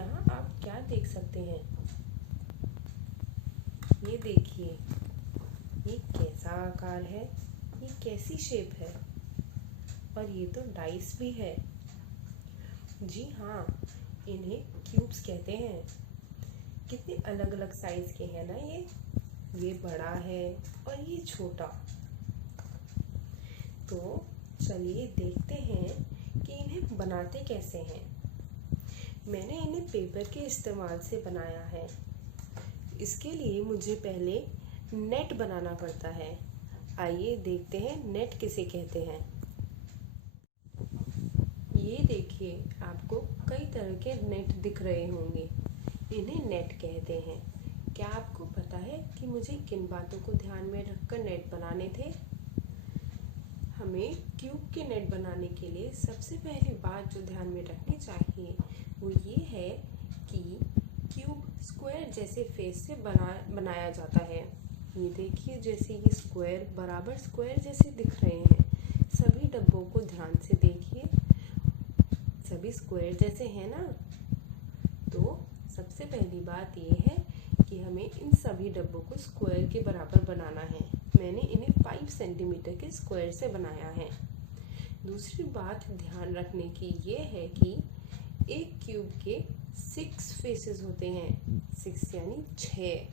यहाँ आप क्या देख सकते हैं? ये देखिए, ये कैसा आकार है, ये कैसी शेप है, और ये तो डाइस भी है। जी हाँ, इन्हें क्यूब्स कहते हैं। कितने अलग अलग साइज के हैं ना ये बड़ा है और ये छोटा। तो चलिए देखते हैं कि इन्हें बनाते कैसे हैं। मैंने इन्हें पेपर के इस्तेमाल से बनाया है। इसके लिए मुझे पहले नेट बनाना पड़ता है। आइए देखते हैं नेट किसे कहते हैं। ये देखिए, आपको कई तरह के नेट दिख रहे होंगे। इन्हें नेट कहते हैं। क्या आपको पता है कि मुझे किन बातों को ध्यान में रखकर नेट बनाने थे? हमें क्यूब के नेट बनाने के लिए सबसे पहली बात जो ध्यान में रखनी चाहिए वो ये है कि क्यूब स्क्वायर जैसे फेस से बनाया जाता है। ये देखिए, जैसे ये स्क्वायर बराबर स्क्वायर जैसे दिख रहे हैं। सभी डब्बों को ध्यान से देखिए, सभी स्क्वायर जैसे हैं ना। तो सबसे पहली बात ये है कि हमें इन सभी डब्बों को स्क्वायर के बराबर बनाना है। मैंने इन्हें 5 सेंटीमीटर के स्क्वायर से बनाया है। दूसरी बात ध्यान रखने की ये है कि एक क्यूब के 6 फेसेस होते हैं। 6 यानी 6,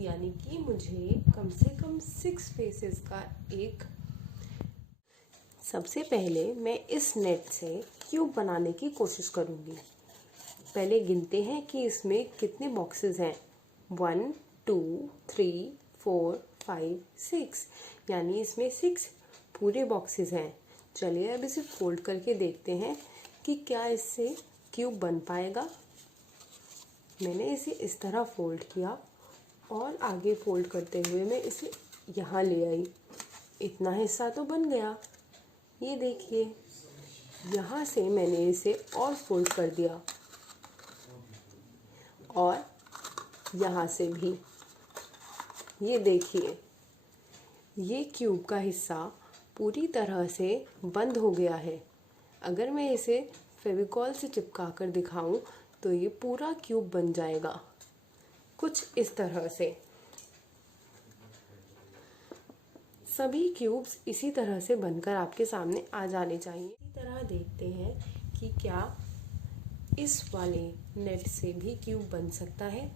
यानी कि मुझे कम से कम 6 फेसेस का एक। सबसे पहले मैं इस नेट से क्यूब बनाने की कोशिश करूँगी। पहले गिनते हैं कि इसमें कितने बॉक्सेस हैं। 1 2 3 4 5 6, यानी इसमें 6 पूरे बॉक्सेस हैं। चलिए अब इसे फोल्ड करके देखते हैं कि क्या इससे क्यूब बन पाएगा। मैंने इसे इस तरह फोल्ड किया और आगे फोल्ड करते हुए मैं इसे यहाँ ले आई। इतना हिस्सा तो बन गया। ये देखिए, यहाँ से मैंने इसे और फोल्ड कर दिया और यहाँ से भी। ये देखिए, ये क्यूब का हिस्सा पूरी तरह से बंद हो गया है। अगर मैं इसे फेविकॉल से चिपका कर दिखाऊं तो ये पूरा क्यूब बन जाएगा, कुछ इस तरह से। सभी क्यूब्स इसी तरह से बनकर आपके सामने आ जाने चाहिए। इसी तरह देखते हैं कि क्या इस वाले नेट से भी क्यूब बन सकता है।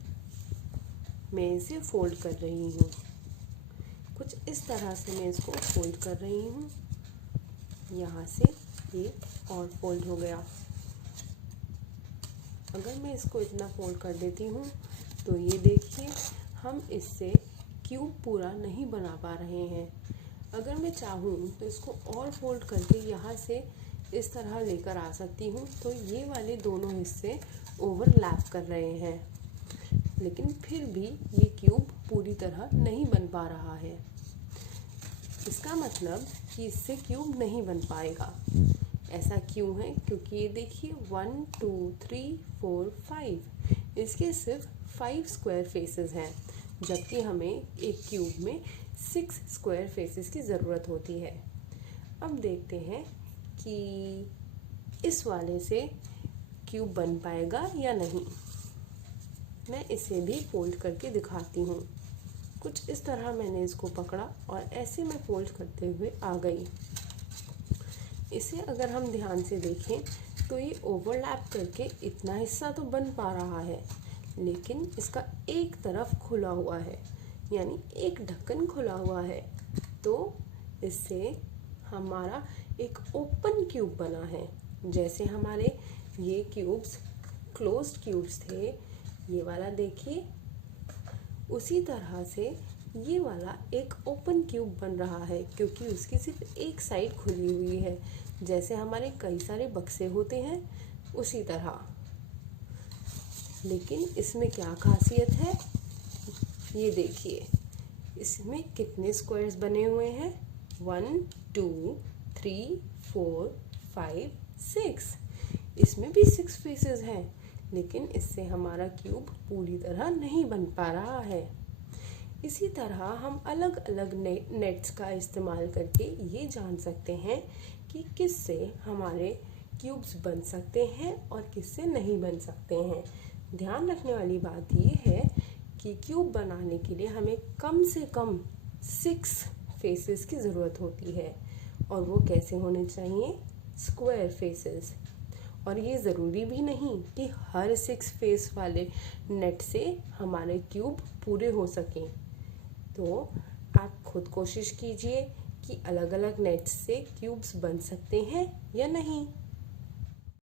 मैं इसे फोल्ड कर रही हूँ, कुछ इस तरह से मैं इसको फोल्ड कर रही हूँ। यहाँ से ये और फोल्ड हो गया। अगर मैं इसको इतना फोल्ड कर देती हूँ तो ये देखिए, हम इससे क्यूब पूरा नहीं बना पा रहे हैं। अगर मैं चाहूँ तो इसको और फोल्ड करके यहाँ से इस तरह लेकर आ सकती हूँ, तो ये वाले दोनों हिस्से ओवरलैप कर रहे हैं, लेकिन फिर भी ये क्यूब पूरी तरह नहीं बन पा रहा है। इसका मतलब कि इससे क्यूब नहीं बन पाएगा। ऐसा क्यों है? क्योंकि ये देखिए 1 2 3 4 5, इसके सिर्फ 5 स्क्वायर फेसेस हैं, जबकि हमें एक क्यूब में 6 स्क्वायर फेसेस की ज़रूरत होती है। अब देखते हैं कि इस वाले से क्यूब बन पाएगा या नहीं। मैं इसे भी फोल्ड करके दिखाती हूँ। कुछ इस तरह मैंने इसको पकड़ा और ऐसे मैं फोल्ड करते हुए आ गई। इसे अगर हम ध्यान से देखें तो ये ओवरलैप करके इतना हिस्सा तो बन पा रहा है, लेकिन इसका एक तरफ खुला हुआ है, यानी एक ढक्कन खुला हुआ है। तो इससे हमारा एक ओपन क्यूब बना है। जैसे हमारे ये क्यूब्स क्लोज्ड क्यूब्स थे, ये वाला देखिए, उसी तरह से ये वाला एक ओपन क्यूब बन रहा है, क्योंकि उसकी सिर्फ एक साइड खुली हुई है। जैसे हमारे कई सारे बक्से होते हैं उसी तरह। लेकिन इसमें क्या खासियत है, ये देखिए, इसमें कितने स्क्वायर्स बने हुए हैं। 1 2 3 4 5 6, इसमें भी 6 फेसेस हैं, लेकिन इससे हमारा क्यूब पूरी तरह नहीं बन पा रहा है। इसी तरह हम अलग अलग नेट्स का इस्तेमाल करके ये जान सकते हैं कि किससे हमारे क्यूब्स बन सकते हैं और किससे नहीं बन सकते हैं। ध्यान रखने वाली बात ये है कि क्यूब बनाने के लिए हमें कम से कम 6 फेसेस की ज़रूरत होती है और वो कैसे होने चाहिए, स्क्वायर फेसेस। और ये ज़रूरी भी नहीं कि हर 6 फेस वाले नेट से हमारे क्यूब पूरे हो सकें। तो आप खुद कोशिश कीजिए कि अलग अलग नेट से क्यूब्स बन सकते हैं या नहीं।